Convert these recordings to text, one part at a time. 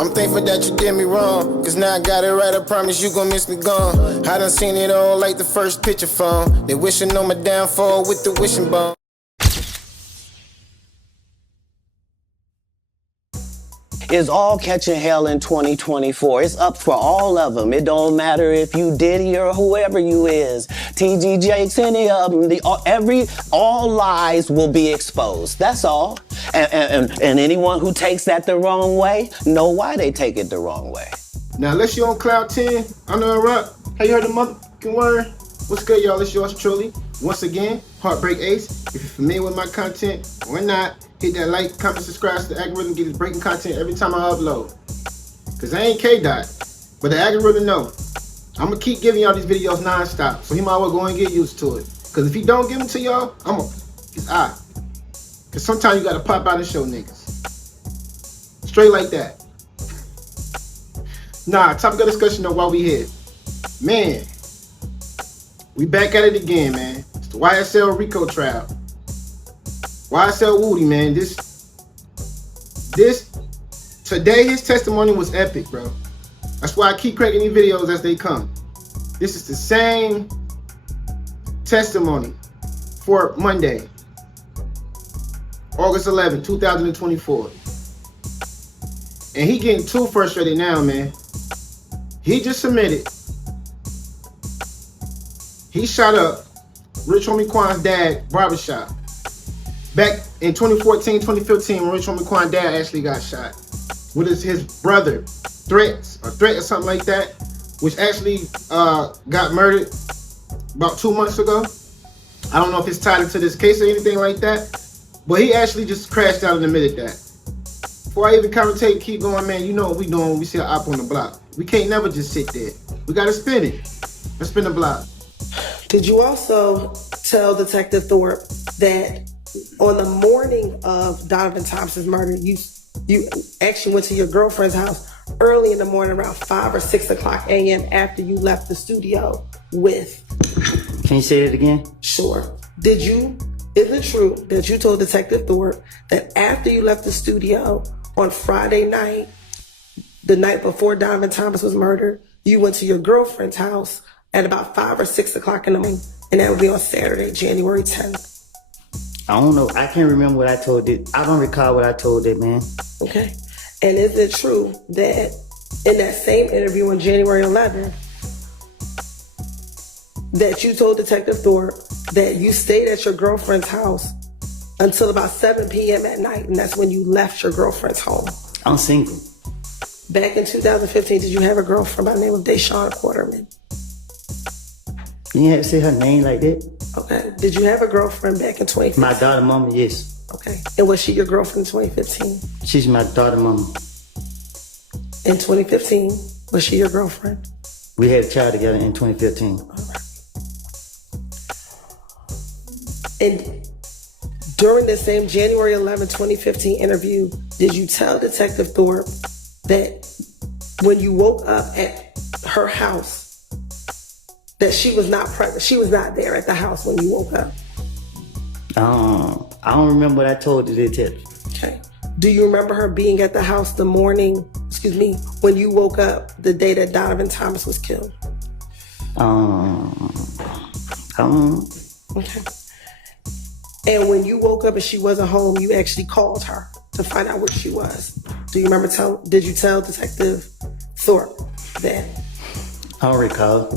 I'm thankful that you did me wrong, cause now I got it right, I promise you gon' miss me gone. I done seen it all like the first picture phone. They wishing on my downfall with the wishing bone. Is all catching hell in 2024. It's up for all of them. It don't matter if you Diddy or whoever you is. TG Jakes, any of them. All lies will be exposed. That's all. And anyone who takes that the wrong way, know why they take it the wrong way. Now, unless you're on Cloud 10, I know rock. How you heard the motherfucking word? What's good, y'all? It's yours truly. Once again, HeartBreak Ace. If you're familiar with my content or not, hit that like, comment, subscribe so the algorithm get breaking content every time I upload. Cause I ain't K-Dot, but the algorithm know. I'm gonna keep giving y'all these videos non-stop, so he might well go and get used to it. Cause if he don't give them to y'all, I'm gonna, it's odd. Cause sometimes you gotta pop out and show niggas. Straight like that. Nah, topic of discussion though while we here. Man, we back at it again, man. It's the YSL Rico trial. YSL Woody, man. Today his testimony was epic, bro. That's why I keep cracking these videos as they come. This is the same testimony for Monday, August 11, 2024. And he getting too frustrated now, man. He just submitted. He shot up Rich Homie Quan's dad barbershop. Back in 2014, 2015, when Rich Homie Quan dad actually got shot. With his brother, threat or something like that, which actually got murdered about 2 months ago. I don't know if it's tied into this case or anything like that, but he actually just crashed out and admitted that. Before I even commentate and keep going, man, you know what we doing when we see an op on the block. We can't never just sit there. We gotta spin it. Let's spin the block. Did you also tell Detective Thorpe that on the morning of Donovan Thompson's murder, you actually went to your girlfriend's house early in the morning, around 5 or 6 o'clock a.m. after you left the studio with? Can you say it again? Sure. Is it true that you told Detective Thorpe that after you left the studio on Friday night, the night before Donovan Thomas was murdered, you went to your girlfriend's house at about 5 or 6 o'clock in the morning, and that would be on Saturday, January 10th? I don't know. I can't remember what I told it. I don't recall what I told it, man. Okay. And is it true that in that same interview on January 11th, that you told Detective Thorpe that you stayed at your girlfriend's house until about 7 p.m. at night, and that's when you left your girlfriend's home? I'm single. Back in 2015, did you have a girlfriend by the name of Deshawn Quarterman? You have to say her name like that? Okay. Did you have a girlfriend back in 2015? My daughter mama, yes. Okay. And was she your girlfriend in 2015? She's my daughter mama. In 2015, was she your girlfriend? We had a child together in 2015. All right. And during the same January 11, 2015 interview, did you tell Detective Thorpe that when you woke up at her house, that she was not pregnant, she was not there at the house when you woke up? I don't remember what I told the detective. Okay. Do you remember her being at the house the morning, when you woke up the day that Donovan Thomas was killed? Okay. And when you woke up and she wasn't home, you actually called her to find out where she was. Do you remember did you tell Detective Thorpe that? I don't recall.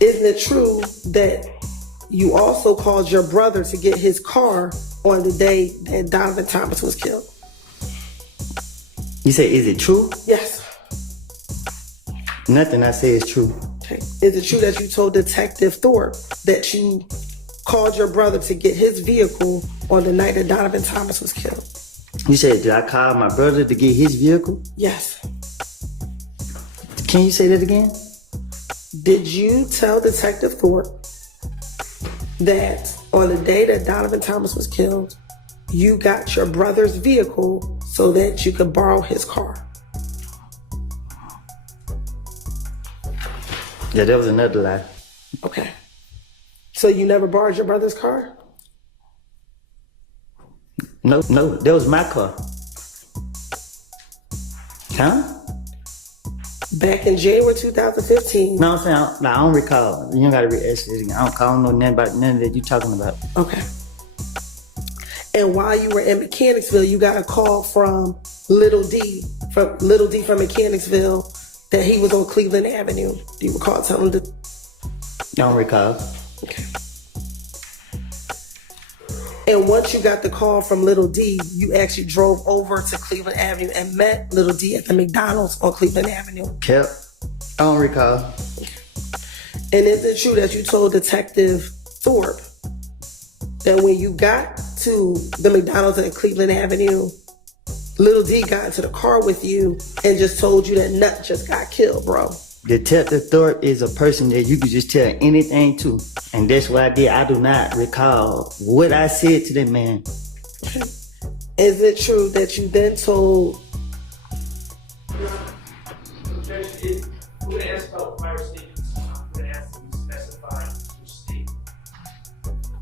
Isn't it true that you also called your brother to get his car on the day that Donovan Thomas was killed? You say, is it true? Yes. Nothing I say is true. Okay. Is it true that you told Detective Thorpe that you called your brother to get his vehicle on the night that Donovan Thomas was killed? You said, did I call my brother to get his vehicle? Yes. Can you say that again? Did you tell Detective Thorpe that on the day that Donovan Thomas was killed, you got your brother's vehicle so that you could borrow his car? Yeah, that was another lie. Okay. So you never borrowed your brother's car? No, that was my car. Huh? Back in January 2015. No, I'm saying, I don't recall. You don't gotta re-ask it again. I don't know nothing about none of that you talking about. Okay. And while you were in Mechanicsville, you got a call from Little D from Mechanicsville that he was on Cleveland Avenue. Do you recall telling him to? I don't recall. Okay. And once you got the call from Little D, you actually drove over to Cleveland Avenue and met Little D at the McDonald's on Cleveland Avenue. Yep. I don't recall. And is it true that you told Detective Thorpe that when you got to the McDonald's at Cleveland Avenue, Little D got into the car with you and just told you that Nut just got killed, bro? Detective Thorpe is a person that you can just tell anything to. And that's what I did. I do not recall what I said to that man. Is it true that you then told...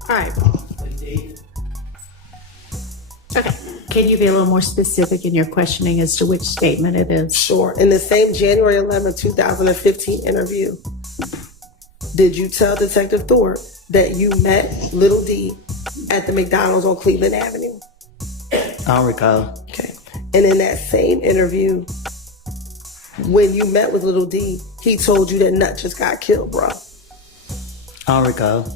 All right. Okay. Can you be a little more specific in your questioning as to which statement it is? Sure. In the same January 11, 2015 interview, did you tell Detective Thorpe that you met Little D at the McDonald's on Cleveland Avenue? I don't recall. Okay. And in that same interview, when you met with Little D, he told you that Nut just got killed, bro? I don't recall.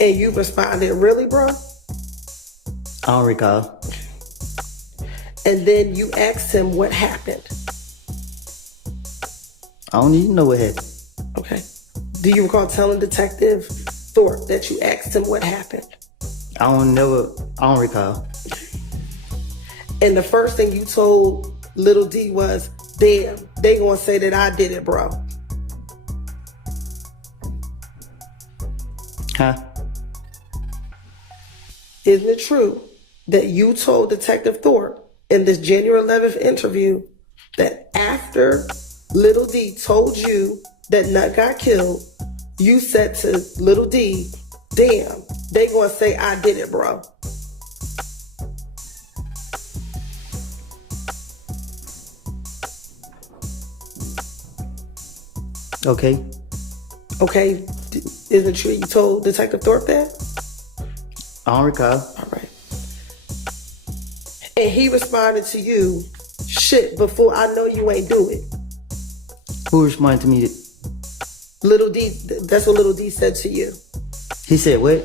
And you responded, really, bro? I don't recall. And then you asked him what happened. I don't even know what happened. Okay. Do you recall telling Detective Thorpe that you asked him what happened? I don't recall. And the first thing you told Little D was, damn, they gonna say that I did it, bro. Huh? Isn't it true that you told Detective Thorpe in this January 11th interview that after Little D told you that Nut got killed, you said to Little D, damn, they gonna say I did it, bro? Okay. Okay, isn't it true you told Detective Thorpe that? I don't recall. All right. And he responded to you, shit, before I know you ain't do it. Who responded to me? Little D, that's what Little D said to you. He said what?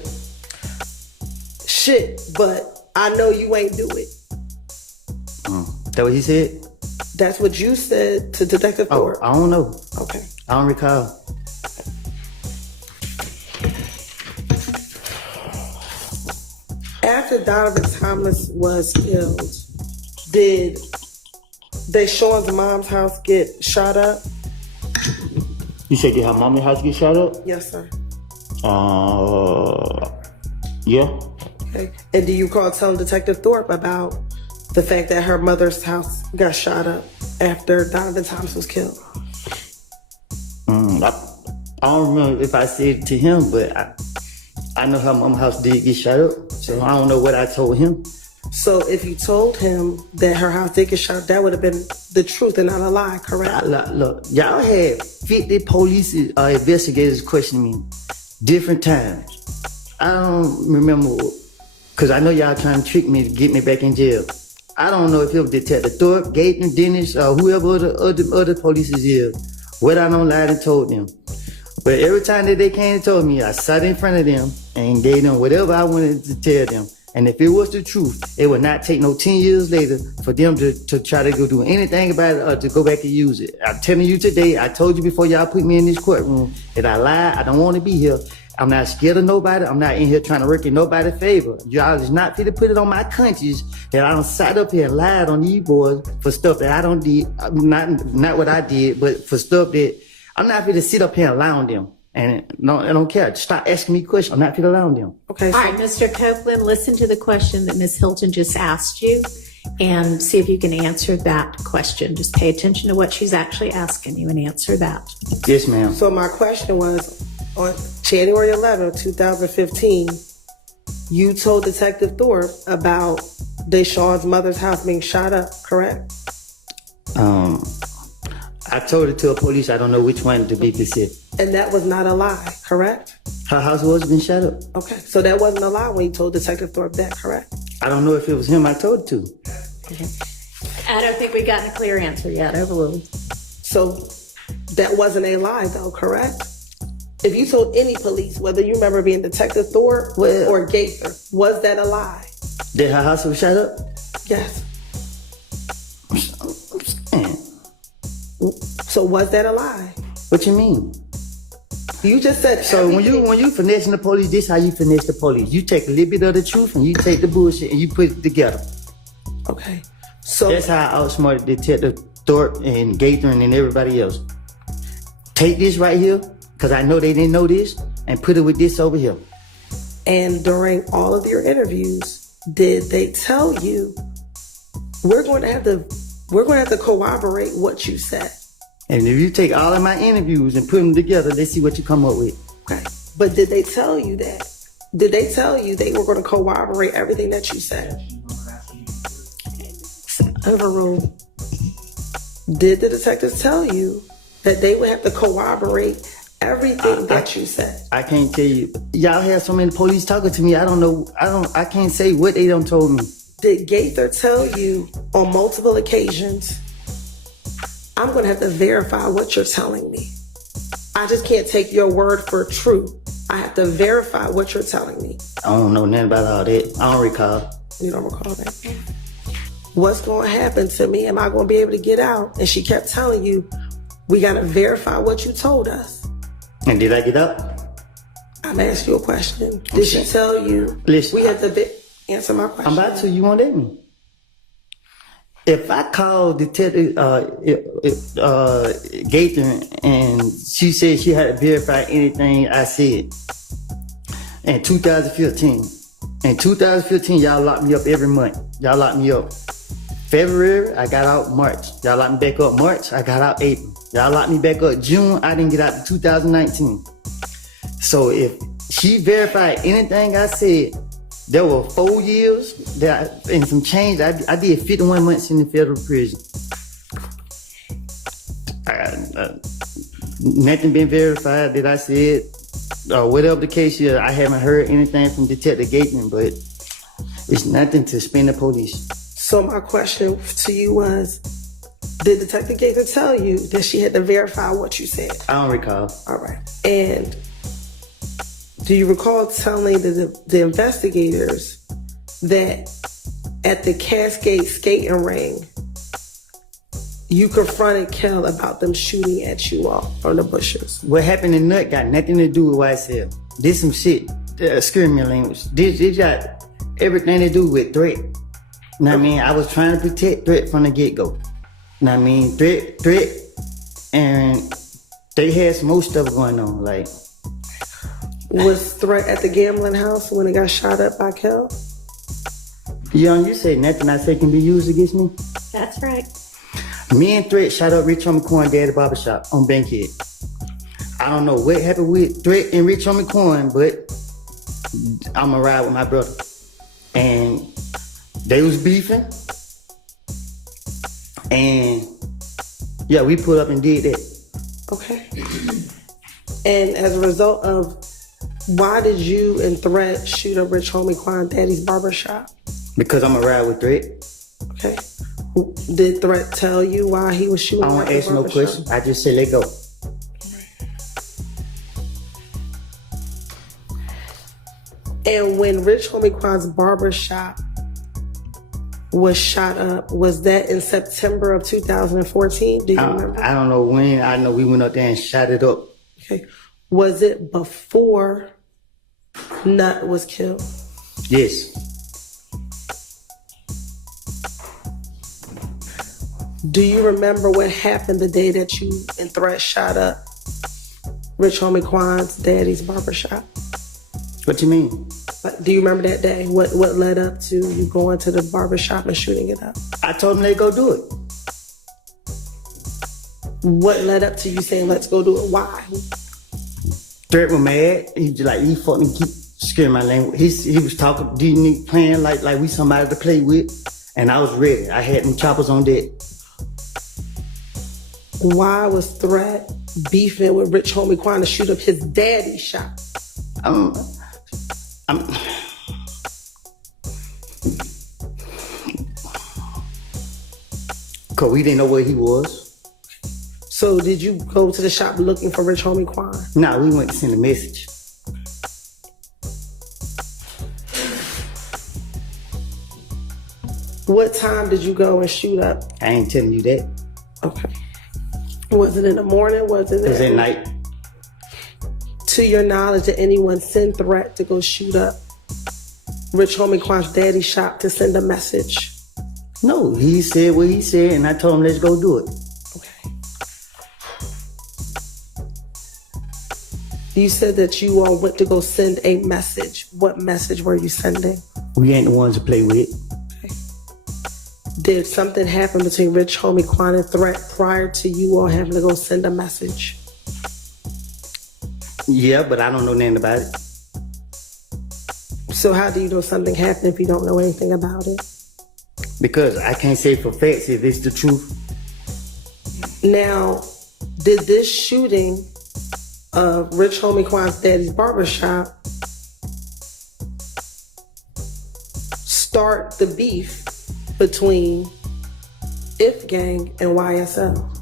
Shit, but I know you ain't do it. That what he said? That's what you said to Detective Thorpe. I don't know. Okay. I don't recall. After Donovan Thomas was killed, did Deshaun's mom's house get shot up? You said her mom's house get shot up? Yes, sir. Yeah. Okay. And do you recall telling Detective Thorpe about the fact that her mother's house got shot up after Donovan Thomas was killed? I don't remember if I said it to him, but I know her mom's house did get shot up, so I don't know what I told him. So if you told him that her house did get shot up, that would have been the truth and not a lie, correct? Look, y'all had 50 police investigators questioning me different times. I don't remember, because I know y'all trying to trick me to get me back in jail. I don't know if it was Detective Thorpe, Gaten, Dennis, or whoever the other police is. What I don't lie and told them. But every time that they came and told me, I sat in front of them and gave them whatever I wanted to tell them. And if it was the truth, it would not take no 10 years later for them to try to go do anything about it or to go back and use it. I'm telling you today, I told you before y'all put me in this courtroom that I lied. I don't want to be here. I'm not scared of nobody. I'm not in here trying to work in nobody's favor. Y'all is not fit to put it on my conscience that I don't sat up here and lied on these boys for stuff that I don't did. Not what I did, but for stuff that I'm not fit to sit up here and lie on them. And no, I don't care. Stop asking me questions. I'm not fit to lie on them. Okay. All right, Mr. Copeland, listen to the question that Ms. Hilton just asked you and see if you can answer that question. Just pay attention to what she's actually asking you and answer that. Yes, ma'am. So my question was, on January 11th, 2015, you told Detective Thorpe about Deshaun's mother's house being shot up, correct? I told it to a police. I don't know which one to be specific. And that was not a lie, correct? Her house was been shut up. Okay, so that wasn't a lie when you told Detective Thorpe that, correct? I don't know if it was him I told it to. I don't think we got a clear answer yet. Overruled. So that wasn't a lie, though, correct? If you told any police, whether you remember being Detective Thorpe or Gaither, was that a lie? That her house was shut up? Yes. I'm saying. So was that a lie? What you mean? You just said So when you finessing the police, this how you finesse the police. You take a little bit of the truth and you take the bullshit and you put it together. Okay. So That's how I outsmarted Detective Thorpe and Gaither and everybody else. Take this right here, because I know they didn't know this, and put it with this over here. And during all of your interviews, did they tell you we're going to have to corroborate what you said? And if you take all of my interviews and put them together, let's see what you come up with. Okay. But did they tell you that? Did they tell you they were going to corroborate everything that you said? Overruled. Did the detectives tell you that they would have to corroborate everything that you said? I can't tell you. Y'all have so many police talking to me. I can't say what they done told me. Did Gaither tell you on multiple occasions, I'm going to have to verify what you're telling me? I just can't take your word for true. I have to verify what you're telling me. I don't know nothing about all that. I don't recall. You don't recall that? What's going to happen to me? Am I going to be able to get out? And she kept telling you, we got to verify what you told us. And did I get up? I'm asking you a question. Did she tell you? Listen, we have to answer my question. I'm about to. You won't let me. If I call Detective Gaither and she said she had to verify anything I said in 2015. In 2015, y'all locked me up every month. Y'all locked me up. February, I got out March. Y'all locked me back up March, I got out April. Y'all locked me back up June, I didn't get out to 2019. So if she verified anything I said, there were 4 years and some change. I did 51 months in the federal prison. Nothing been verified that I said, or whatever the case is. I haven't heard anything from Detective Gaitman, but it's nothing to spin the police. So my question to you was, did Detective Gaither tell you that she had to verify what you said? I don't recall. All right. And do you recall telling the investigators that at the Cascade skating ring, you confronted Kel about them shooting at you all from the bushes? What happened in Nut got nothing to do with YSL. This some shit, excuse me language. This got everything to do with threat. You know what I mean? I was trying to protect Threat from the get-go. You know what I mean? Threat, and they had some more stuff going on, like. Was Threat at the gambling house when it got shot up by Kel? Young, you say nothing I say can be used against me? That's right. Me and Threat shot up Rich Homie Quan Dad at the barbershop on Bankhead. I don't know what happened with Threat and Rich Homie Quan, but I'm going to ride with my brother. And they was beefing. And yeah, we pulled up and did that. Okay. And as a result of, why did you and Threat shoot up Rich Homie Quan Daddy's barbershop? Because I'm going to ride with Threat. Okay. Did Threat tell you why he was shooting I don't at the ask no barbershop? questions. I just say let go. And when Rich Homie Quan's barbershop was shot up, was that in September of 2014? Do you remember? I don't know when. I know we went up there and shot it up. Okay. Was it before Nut was killed? Yes. Do you remember what happened the day that you and Threat shot up Rich Homie Quan's daddy's barbershop? What you mean? Do you remember that day? What led up to you going to the barbershop and shooting it up? I told him they go do it. What led up to you saying, let's go do it? Why? Threat was mad. He just like, he fucking keep excuse my language. He was talking, playing like we somebody to play with, and I was ready. I had them choppers on deck. Why was Threat beefing with Rich Homie Quan to shoot up his daddy's shop? Cause we didn't know where he was. So did you go to the shop looking for Rich Homie Quan? Nah, we went to send a message. What time did you go and shoot up? I ain't telling you that. Okay. Was it in the morning? Was it? It was at night. To your knowledge, did anyone send Threat to go shoot up Rich Homie Quan's daddy's shop to send a message? No, he said what he said, and I told him, let's go do it. Okay. You said that you all went to go send a message. What message were you sending? We ain't the ones to play with. Okay. Did something happen between Rich Homie Quan and Threat prior to you all having to go send a message? Yeah, but I don't know nothing about it. So how do you know something happened if you don't know anything about it? Because I can't say for facts if it's the truth. Now, did this shooting of Rich Homie Quan's daddy's barbershop start the beef between If Gang and YSL?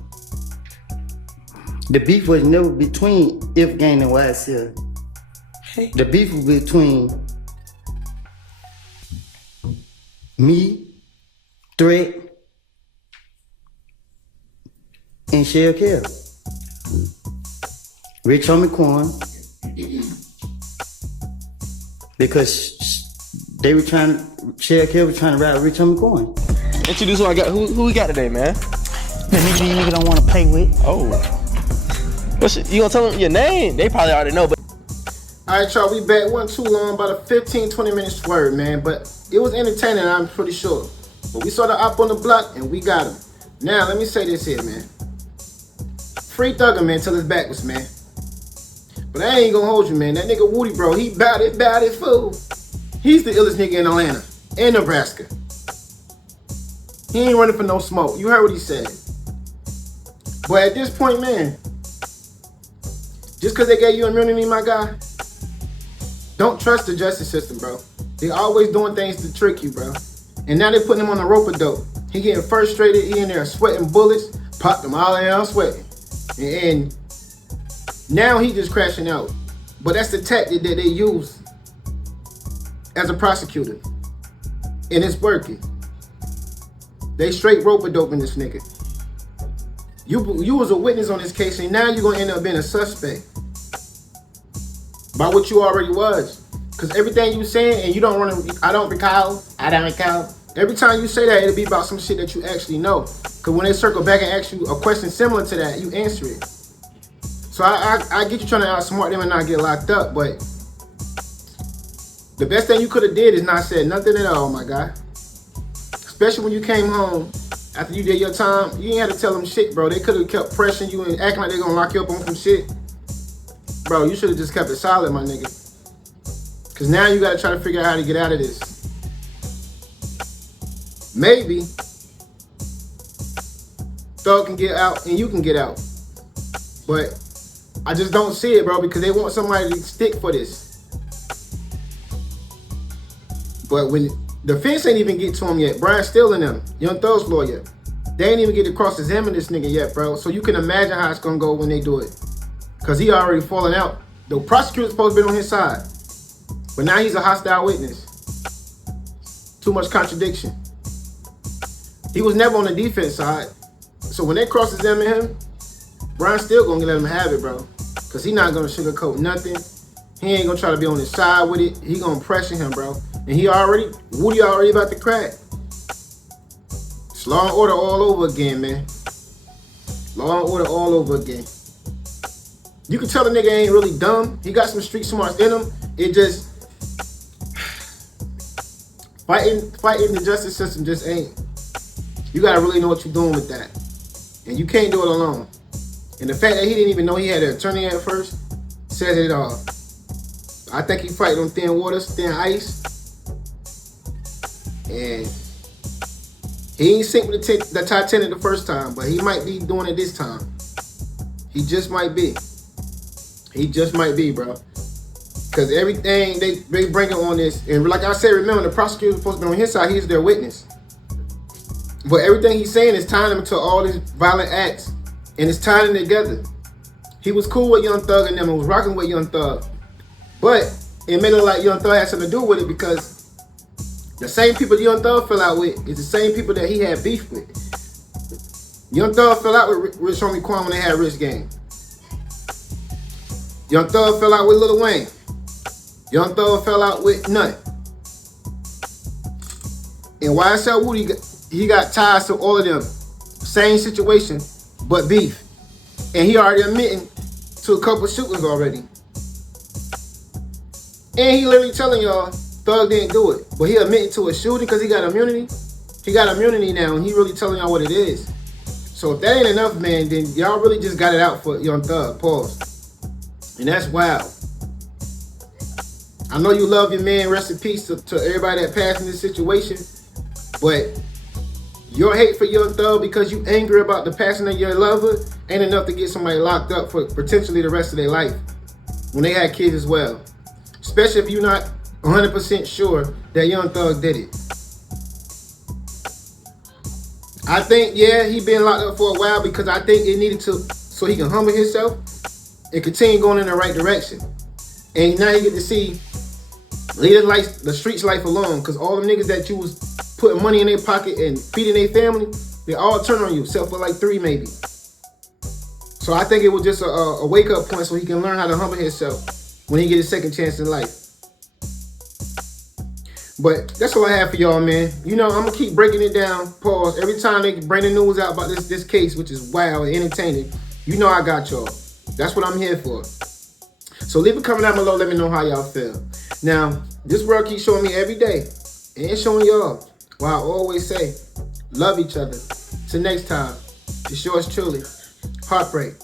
The beef was never between If Gang and YSL. Okay. The beef was between me, Threat, and Shell Kell. Rich Homie Quan. Because they were Shell Kell was trying to ride Rich Homie Quan. Introduce who I got. Who we got today, man? The nigga these niggas don't want to play with. Oh. You gonna tell them your name? They probably already know, but. Alright, y'all, we back. Wasn't too long, about a 15-20 minute swerve, man. But it was entertaining, I'm pretty sure. But we saw the op on the block, and we got him. Now, let me say this here, man. Free Thugger, man, till his back was, man. But I ain't gonna hold you, man. That nigga Woody, bro, he bout it, fool. He's the illest nigga in Atlanta and Nebraska. He ain't running for no smoke. You heard what he said. But at this point, man, just because they gave you immunity, my guy, don't trust the justice system, bro. They always doing things to trick you, bro. And now they putting him on the rope-a-dope. He getting frustrated. He in there sweating bullets. Popped them all in, sweating. And now he just crashing out. But that's the tactic that they use as a prosecutor. And it's working. They straight rope-a-doping this nigga. You was a witness on this case, and now you're going to end up being a suspect. By what you already was. Because everything you saying, and you don't want to, I don't recall. Every time you say that, it'll be about some shit that you actually know. Because when they circle back and ask you a question similar to that, you answer it. So I get you trying to outsmart them and not get locked up, but the best thing you could have did is not said nothing at all, my guy. Especially when you came home after you did your time, you ain't had to tell them shit, bro. They could have kept pressing you and acting like they're gonna lock you up on some shit. Bro, you should have just kept it solid, my nigga. Because now you got to try to figure out how to get out of this. Maybe Thug can get out and you can get out. But I just don't see it, bro, because they want somebody to stick for this. But when the fence ain't even get to him yet, Brian Steele and them, Young Thug's lawyer, they ain't even get to cross-examine this nigga yet, bro. So you can imagine how it's going to go when they do it. Because he already fallen out. The prosecutor's supposed to be on his side. But now he's a hostile witness. Too much contradiction. He was never on the defense side. So when they cross-examine him, Brian's still gonna let him have it, bro. Because he's not gonna sugarcoat nothing. He ain't gonna try to be on his side with it. He gonna pressure him, bro. And Woody already about to crack. It's Law and Order all over again, man. Law and Order all over again. You can tell the nigga ain't really dumb. He got some street smarts in him. It just fighting the justice system just ain't. You gotta really know what you're doing with that. And you can't do it alone. And the fact that he didn't even know he had an attorney at first says it all. I think he fighting on thin waters, thin ice. And he ain't synced with the Titanic the first time, but he might be doing it this time. He just might be. He just might be, bro. Because everything they bring it on this, and like I said, remember, the prosecutor's supposed to be on his side. He's their witness. But everything he's saying is tying him to all these violent acts. And it's tying them together. He was cool with Young Thug and them and was rocking with Young Thug. But it made it like Young Thug had something to do with it, because the same people Young Thug fell out with is the same people that he had beef with. Young Thug fell out with Rich Homie Quan when they had Rich Gang. Young Thug fell out with Lil Wayne. Young Thug fell out with Nut. And YSL Woody, he got ties to all of them. Same situation, but beef. And he already admitting to a couple of shootings already. And he literally telling y'all Thug didn't do it. But he admitting to a shooting because he got immunity. He got immunity now, and he really telling y'all what it is. So if that ain't enough, man, then y'all really just got it out for Young Thug. Pause. And that's wild. I know you love your man. Rest in peace to everybody that passed in this situation. But your hate for Young Thug because you angry about the passing of your lover ain't enough to get somebody locked up for potentially the rest of their life when they had kids as well. Especially if you're not 100% sure that Young Thug did it. I think, yeah, he been locked up for a while because I think it needed to, so he can humble himself and continue going in the right direction. And now you get to see, leave the streets life alone, because all the niggas that you was putting money in their pocket and feeding their family, they all turn on you, except for like 3 maybe. So I think it was just a wake-up point so he can learn how to humble himself when he get his second chance in life. But that's all I have for y'all, man. You know, I'm going to keep breaking it down. Pause. Every time they bring the news out about this case, which is wild and entertaining, you know I got y'all. That's what I'm here for. So leave a comment down below. Let me know how y'all feel. Now, this world keeps showing me every day. And it's showing y'all. Well, I always say, love each other. Till next time, it's yours truly, HeartBreak.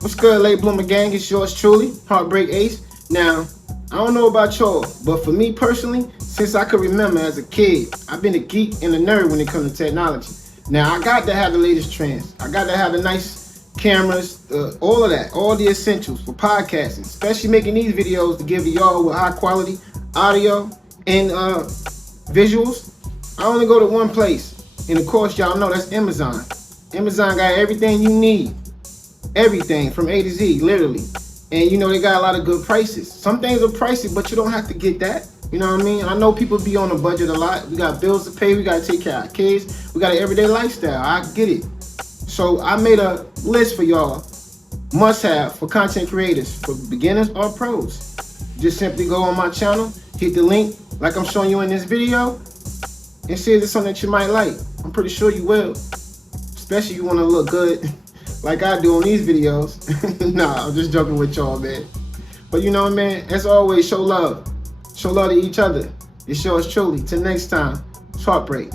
What's good, Late Bloomer Gang? It's yours truly, HeartBreak Ace. Now, I don't know about y'all, but for me personally, since I could remember as a kid, I've been a geek and a nerd when it comes to technology. Now, I got to have the latest trends. I got to have the nice cameras, all of that, all the essentials for podcasting, especially making these videos to give y'all with high quality audio and visuals. I only go to one place, and of course, y'all know that's Amazon. Amazon got everything you need. Everything from A to Z, literally. And you know, they got a lot of good prices. Some things are pricey, but you don't have to get that. You know what I mean? I know people be on a budget a lot. We got bills to pay. We got to take care of our kids. We got an everyday lifestyle. I get it. So I made a list for y'all. Must have for content creators, for beginners or pros. Just simply go on my channel, hit the link like I'm showing you in this video, and see if it's something that you might like. I'm pretty sure you will. Especially if you want to look good like I do on these videos. Nah, I'm just joking with y'all, man. But you know, man, as always, show love. Show love to each other. It's yours truly. Till next time, it's HeartBreak.